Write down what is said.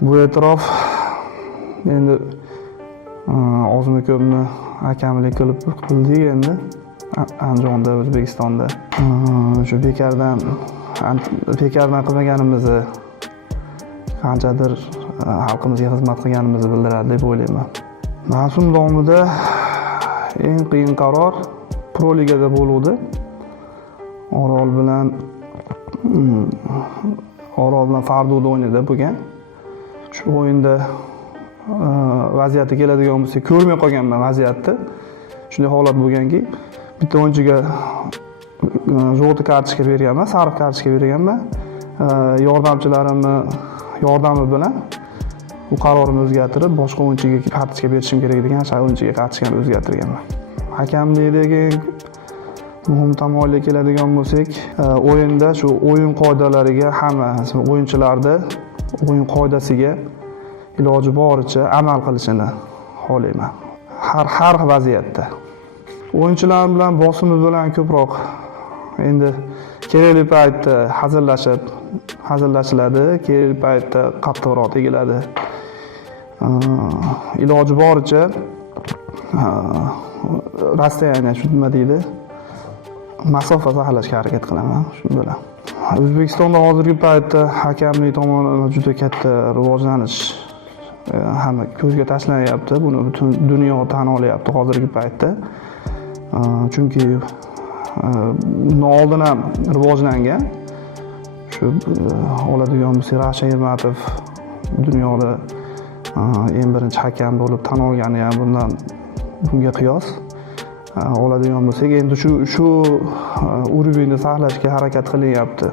Bu e'tirof endi ozmi ko'pmi hakamlik qildik endi Andijonda, O'zbekistonda. Shu bekardan qilmaganimizni, qanchadir xalqimizga xizmat qilganimizni bildiradi deb o'ylayman. Mavsum davomida eng qiyin qaror Pro Ligada bo'ldi. Orol bilan Fardo'da o'ynadi bo'lgan. Shu o'yinda vaziyatga keladigan bo'lsak, ko'rmay qolganman vaziyatni. Shunday holat bo'lganki, bitta o'yinchiga jo'g'ti kartochka berganman, sariq kartochka berganman. Yordamchilarimni yordami bilan bu qarorimni o'zgartirib, boshqa o'yinchiga kartochka berishim kerak degan o'sha o'yinchiga kartochkani o'zgartirganman. Hakamlikdagi muhim tomonga keladigan bo'lsak, o'yinda shu o'yin qoidalariga hamma o'yinchilarda o'yin qoidasiga iloji boricha amal qilishini xohlayman. Har vaziyatda. O'yinchilar bilan bosimi bilan ko'proq endi kerakli paytda hazillashiladi, kerakli paytda qattiqroq tegiladi. Iloji boricha rasstayani nima deydi? Masofa saqlashga harakat qilaman shu bilan. O'zbekistonda hozirgi paytda hakamlik tomonidan juda katta rivojlanish hamma ko'zga tashlanyapti. Buni butun dunyo tan olyapti hozirgi paytda. Chunki oldin ham rivojlangan. Shu oladigan bo'lsak, Ravshan Ermatov dunyoda eng birinchi hakam bo'lib tan olgani ham bunga qiyos. Oladigan bo'lsak, endi shu urushni saqlashga harakat qilyapti.